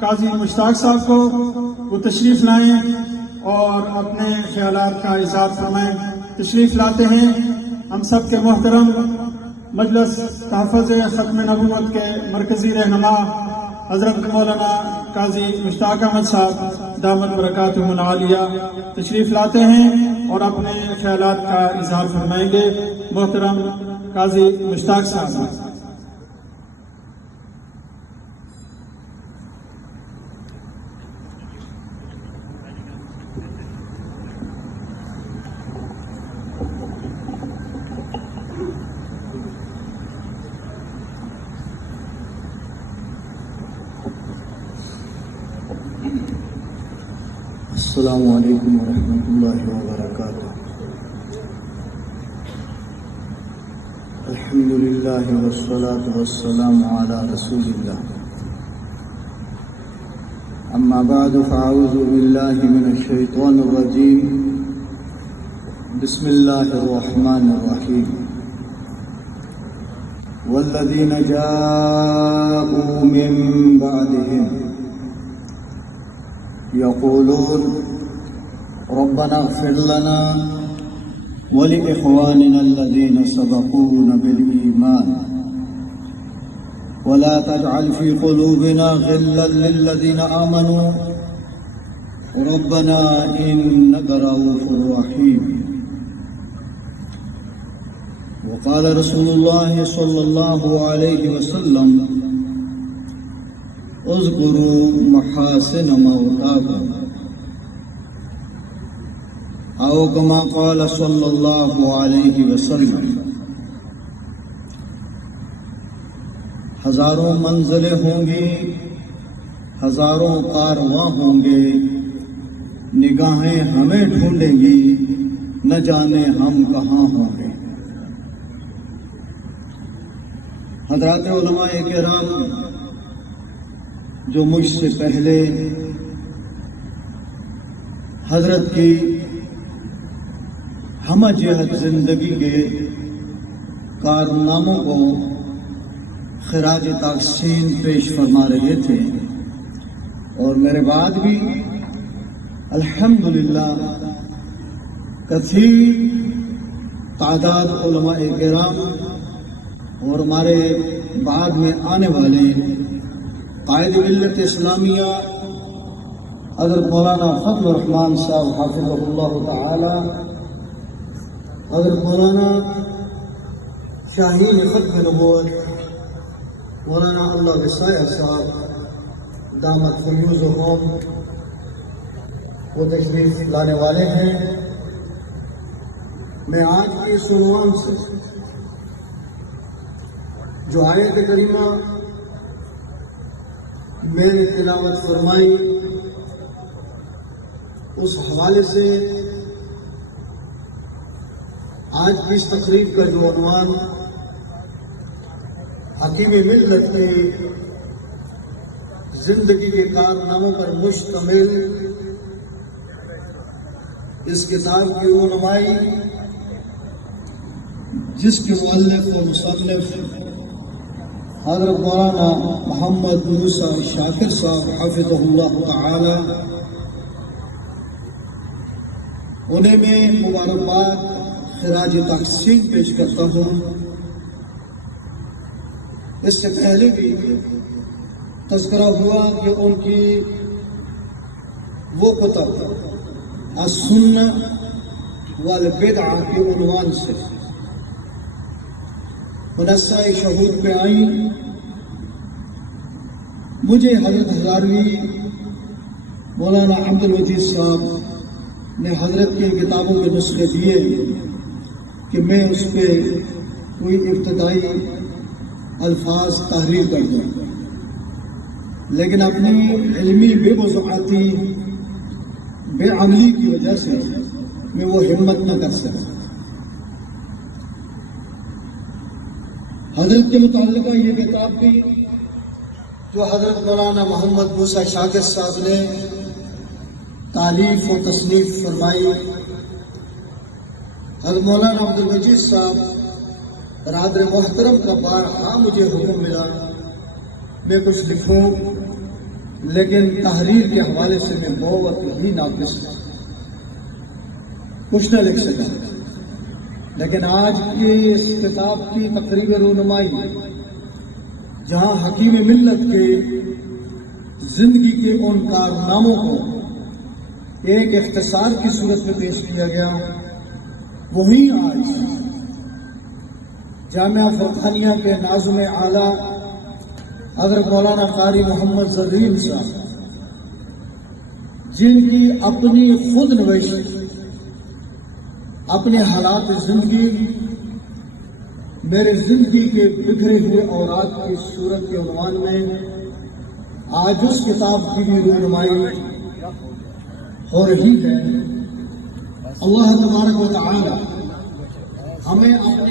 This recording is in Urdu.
قاضی مشتاق صاحب کو وہ تشریف لائیں اور اپنے خیالات کا اظہار فرمائیں. تشریف لاتے ہیں ہم سب کے محترم مجلس تحفظ ختم نبوت کے مرکزی رہنما حضرت مولانا قاضی مشتاق احمد صاحب دامت برکاتہم العالیہ تشریف لاتے ہیں اور اپنے خیالات کا اظہار فرمائیں گے. محترم قاضی مشتاق صاحب. السلام علیکم ورحمۃ اللہ وبرکاتہ. الحمد للہ والصلاة والسلام علی رسول اللہ. اما بعد فاعوذ باللہ من الشیطان الرجیم. بسم اللہ الرحمن الرحیم. والذین جاءوا من بعدهم يقولون ربنا اغفر لنا ولإخواننا الذين سبقونا بالإيمان ولا تجعل في قلوبنا غلا للذين آمنوا ربنا إنك رؤوف رحيم. وقال رسول الله صلى الله عليه وسلم اذکروا محاسن موتاکم او کما قال صلی اللہ علیہ وسلم. ہزاروں منزلیں ہوں گی، ہزاروں کارواں ہوں گے، نگاہیں ہمیں ڈھونڈیں گی، نہ جانے ہم کہاں ہوں گے. حضرات علماء کرام جو مجھ سے پہلے حضرت کی ہمہ جہت زندگی کے کارناموں کو خراج تحسین پیش فرما رہے تھے، اور میرے بعد بھی الحمدللہ کثیر تعداد علماء کرام اور ہمارے بعد میں آنے والے قائد ملت اسلامیہ حضرت مولانا فضل الرحمان صاحب حافظہ اللہ تعالی، حضرت مولانا شاہین ختم نبوت مولانا اللہ وسائع صاحب دامت فیوزہم وہ تشریف لانے والے ہیں. میں آج کی اس عنوان سے جو آیت کریمہ میں نے تلاوت فرمائی اس حوالے سے آج کی اس تقریب کا جو عنوان حکیم ملت کی زندگی کے کارناموں پر مشتمل اس کتاب کی رونمائی جس کے مؤلف و مصنف حضرت مولانا محمد موسیٰ شاکر صاحب حفظہ اللہ تعالی، انہیں میں مبارکباد خراج تحسین پیش کرتا ہوں. اس سے پہلے بھی تذکرہ ہوا کہ ان کی وہ کتب السنہ والبدعہ کے عنوان سے منصہ شہود پہ آئیں. مجھے حضرت ہزاروی مولانا عبد الوجید صاحب نے حضرت کی کتابوں کے نسخے دیے کہ میں اس پہ کوئی ابتدائی الفاظ تحریر کر دوں، لیکن اپنی علمی بے وسعتی بے عملی کی وجہ سے میں وہ ہمت نہ کر سکا. حضرت کے متعلقہ یہ کتاب بھی جو حضرت مولانا محمد موسیٰ شاکر صاحب نے تالیف و تصنیف فرمائی، حضرت مولانا عبد الوجید صاحب برادر محترم کا بارہا مجھے حکم ملا میں کچھ لکھوں لیکن تحریر کے حوالے سے میں بہت ہی ناقص ہوں، کچھ نہ لکھ سکا۔ لیکن آج کی اس کتاب کی تقریب رونمائی جہاں حکیم ملت کے زندگی کے ان کارناموں کو ایک اختصار کی صورت میں پیش کیا گیا، وہی آج جامعہ فرقانیہ کے ناظم اعلیٰ حضرت مولانا قاری محمد زرین صاحب، جن کی اپنی خود نوشت اپنے حالات زندگی میرے زندگی کے بکھرے ہوئے اوراق کی صورت کے عنوان میں آج اس کتاب کی بھی رونمائی ہو رہی ہے۔ اللہ تبارک و تعالی ہمیں اپنے